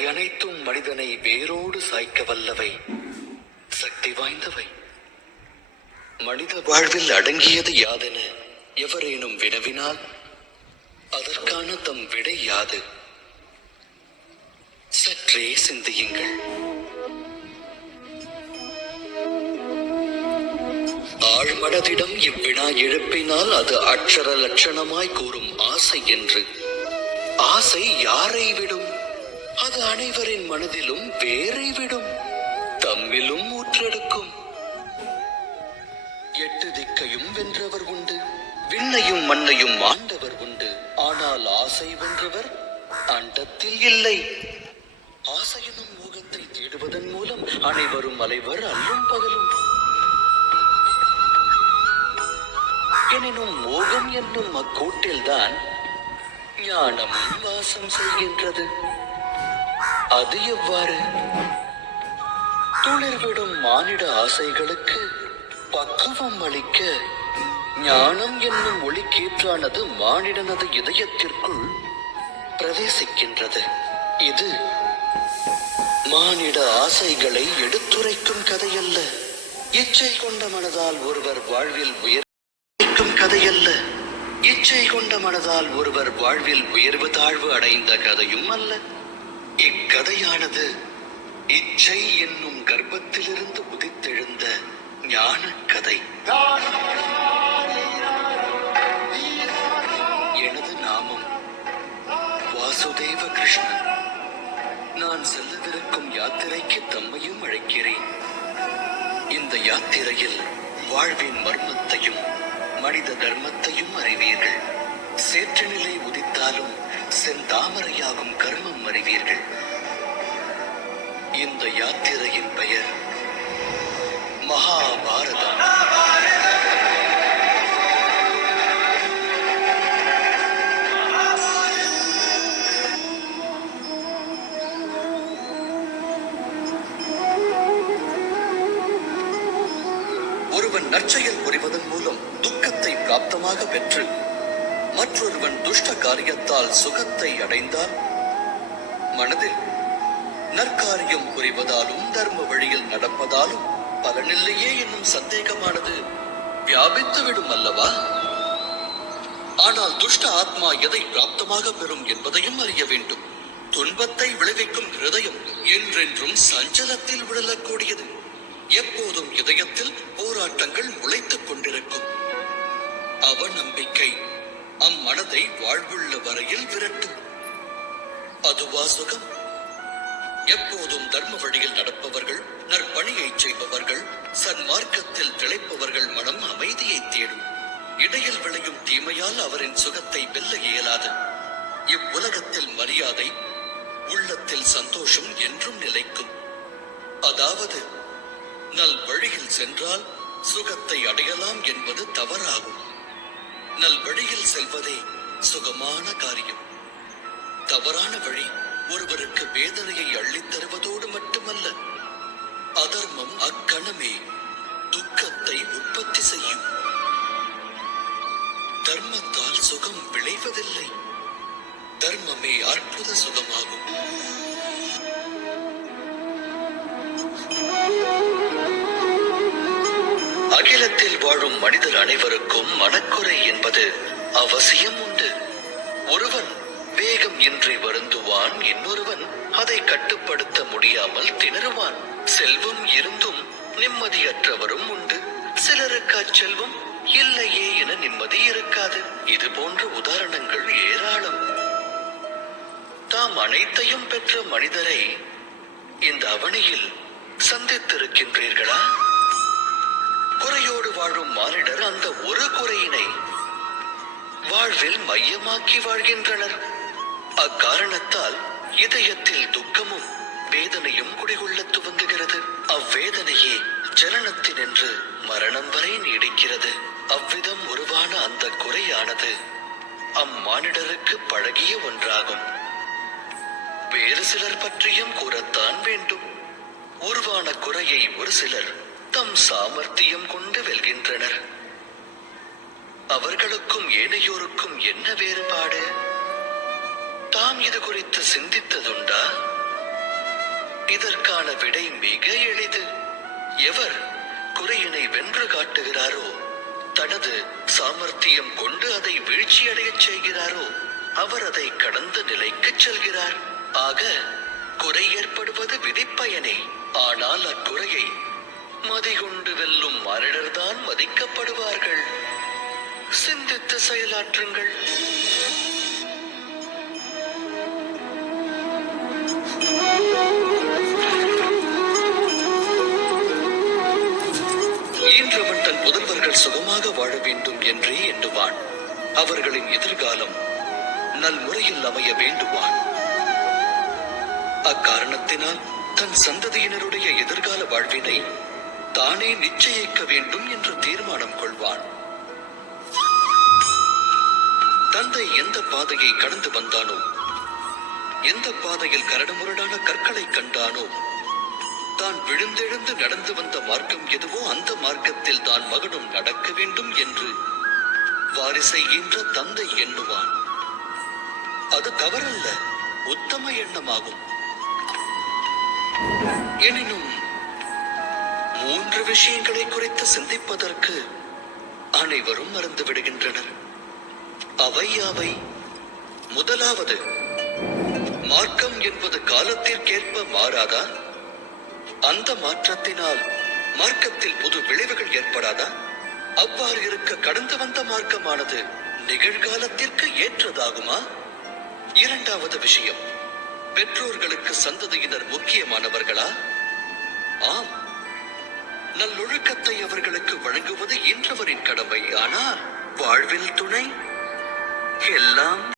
அவை அனைத்தும் மனிதனை வேரோடு சாய்க்க வல்லவை, சக்தி வாய்ந்தவை. மனித வாழ்வில் அடங்கியது யாதென எவரேனும் வினவினால் அதற்கான தம் விடை யாது? சற்றே சிந்தியுங்கள். ஆழ்மனதிடம் இவ்வினா எழுப்பினால் அது அட்சர லட்சணமாய் கூறும் ஆசை என்று. ஆசை யாரை விடும்? அது அனைவரின் மனதிலும் வேரை விடும், தம்மிலும் ஊற்றெடுக்கும். 8 திக்கையும் வென்றவர் உண்டு, விண்ணையும் மண்ணையும் ஆண்டவர் உண்டு. ஆனால் ஆசை வென்றவர் அண்டத்தில் இல்லை. ஆசையினும் மோகத்தை தேடுவதன் மூலம் அனைவரும் அலைவர் அல்லும் பகலும். எனினும் மோகம் என்னும் அக்கூட்டில்தான் ஞானம் வாசம் செய்கின்றது. அது எவ்வாறு? துளிர்விடும் மானிட ஆசைகளுக்கு பக்குவம் அளிக்க ஞானம் என்னும் ஒளிக்கீற்றானது மானிடனது இதயத்திற்குள் பிரவேசிக்கின்றது. இது மானிட ஆசைகளை எடுத்துரைக்கும் கதையல்ல. இச்சை கொண்ட மனதால் ஒருவர் வாழ்வில் உயர்க்கும் கதையல்ல. இச்சை கொண்ட மனதால் ஒருவர் வாழ்வில் உயர்வு தாழ்வு அடைந்த கதையும் அல்ல. இக்கதையானது இச்சை என்னும் கர்ப்பத்திலிருந்து உதித்தெழுந்த ஞான கதை. எனது நாமம் வாசுதேவ கிருஷ்ணன். நான் செல்லவிருக்கும் யாத்திரைக்கு தம்மையும் அழைக்கிறேன். இந்த யாத்திரையில் வாழ்வின் மர்மத்தையும் மனித தர்மத்தையும் அறிவீர்கள். சேற்றநிலை உதித்தாலும் செந்தாமரையாகும் கர்மம் அறிவீர்கள். இந்த யாத்திரையின் பெயர் மகாபாரதம். ஒருவன் நற்செயல் புரிவதன் மூலம் துக்கத்தை பிராப்தமாக பெற்று மற்றொருவன் துஷ்ட காரியத்தால் சுகத்தை அடைந்தால் மனதில் நற்காரியம் புரிவதாலும் தர்ம வழியில் நடப்பதாலும் பலனில்லையே என்னும் சந்தேகமானது வியாபித்துவிடும் அல்லவா? ஆனால் துஷ்ட ஆத்மா எதை பிராப்தமாக பெறும் என்பதையும் அறிய வேண்டும். துன்பத்தை விளைவிக்கும் ஹிருதயம் என்றென்றும் சஞ்சலத்தில் விழக்கூடியது. எப்போதும் இதயத்தில் போராட்டங்கள் முளைத்துக் கொண்டிருக்கும். அவநம்பிக்கை அம்மனதை வாழ்வுள்ள வரையில் விரட்டும். அதுவா சுகம்? எப்போதும் தர்ம வழியில் நடப்பவர்கள், நற்பணியை செய்பவர்கள், சன்மார்க்கத்தில் திளைப்பவர்கள் மனம் அமைதியை தேடும். இடையில் விளையும் தீமையால் அவரின் சுகத்தை வெல்ல இயலாது. இவ்வுலகத்தில் மரியாதை, உள்ளத்தில் சந்தோஷம் என்றும் நிலைக்கும். அதாவது நல் வழியில் சென்றால் சுகத்தை அடையலாம் என்பது தவறாகும். நல் வழியில் செல்வதே சுகமான காரியம். தவறான வழி ஒருவருக்கு வேதனையை அள்ளித் தருவதோடு மட்டுமல்ல, அதர்மம் அக்கணமே துக்கத்தை உற்பத்தி செய்யும். தர்மத்தால் சுகம் விளைவதில்லை, தர்மமே அற்புத சுகமாகும். அகிலத்தில் வாழும் மனிதர் அனைவருக்கும் மனக்குறை என்பது அவசியம் உண்டு. ஒருவன் வேகம் இன்றி வருந்துவான், இன்னொருவன் அதை கட்டுப்படுத்த முடியாமல் திணறுவான். செல்வம் இருந்தும் நிம்மதியற்றவரும் உண்டு. சிலருக்கு அச்செல்வம் இல்லையே என நிம்மதி இருக்காது. இது போன்ற உதாரணங்கள் ஏராளம். தாம் அனைத்தையும் பெற்ற மனிதரை இந்த அவனியில் சந்தித்திருக்கின்றீர்களா? குறையோடு வாழும் மானிடர் அந்த ஒரு குறையினை வாழ்வில் மையமாக்கி வாழ்கின்றனர். அக்காரணத்தால் இதயத்தில் துக்கமும் வேதனையும் குடிகொள்ள துவங்குகிறது. அவ்வேதனையே ஜனனத்தினின்று மரணம் வரை நீடிக்கிறது. அவ்விதம் உருவான அந்த குறையானது அம்மானிடருக்கு பழகிய ஒன்றாகும். வேறு சிலர் பற்றியும் கூறத்தான் வேண்டும். உருவான குறையை ஒரு சிலர் தம் சாமர்த்தியம் கொண்டு வெல்கின்றனர். அவர்களுக்கும் ஏனையோருக்கும் என்ன வேறுபாடு? தாம் இது குறித்து சிந்தித்ததுண்டா? இதற்கான விடை மிக எளிது. எவர் குறையினை வென்று காட்டுகிறாரோ, தனது சாமர்த்தியம் கொண்டு அதை வீழ்ச்சியடையச் செய்கிறாரோ, அவர் அதை கடந்த நிலைக்கு செல்கிறார். ஆக குறை ஏற்படுவது விதிப்பயனே. ஆனால் அக்குறையை மதிகொண்டு வெல்லும் மானிடர்தான் மதிக்கப்படுவார்கள். சிந்தித்து செயலாற்றுங்கள். ஈன்றவன் தன் புதல்வர்கள் சுகமாக வாழ வேண்டும் என்றே எண்ணுவான். அவர்களின் எதிர்காலம் நல்முறையில் அமைய வேண்டுவான். அக்காரணத்தினால் தன் சந்ததியினருடைய எதிர்கால வாழ்வினை தானே நிச்சயிக்க வேண்டும் என்று தீர்மானம் கொள்வான். தந்தை எந்த பாதையை கடந்து வந்தானோ, எந்த பாதையில் கரடுமுரடான கற்களை கண்டானோ, தான் விழுந்தெழுந்து நடந்து வந்த மார்க்கம் எதுவோ அந்த மார்க்கத்தில் தான் மகனும் நடக்க வேண்டும் என்று வாரிசை ஈன்ற தந்தை எண்ணுவான். அது தவறல்ல, உத்தம எண்ணமாகும். எனினும் 3 விஷயங்களை குறித்து சிந்திப்பதற்கு அனைவரும் மறந்து விடுகின்றனர். அவை யாவை? முதலாவது, மார்க்கம் என்பது காலத்திற்கேற்ப மாறாதா? அந்த மாற்றத்தினால் மார்க்கத்தில் புது விளைவுகள் ஏற்படாதா? அவ்வாறு இருக்க கடந்து வந்த மார்க்கமானது நிகழ்காலத்திற்கு ஏற்றதாகுமா? இரண்டாவது விஷயம், பெற்றோர்களுக்கு சந்ததியினர் முக்கியமானவர்களா? ஆம், நல்லொழுக்கத்தை அவர்களுக்கு வழங்குவது ஈன்றவரின் கடமை. ஆனால் வாழ்வில் துணை எல்லாம்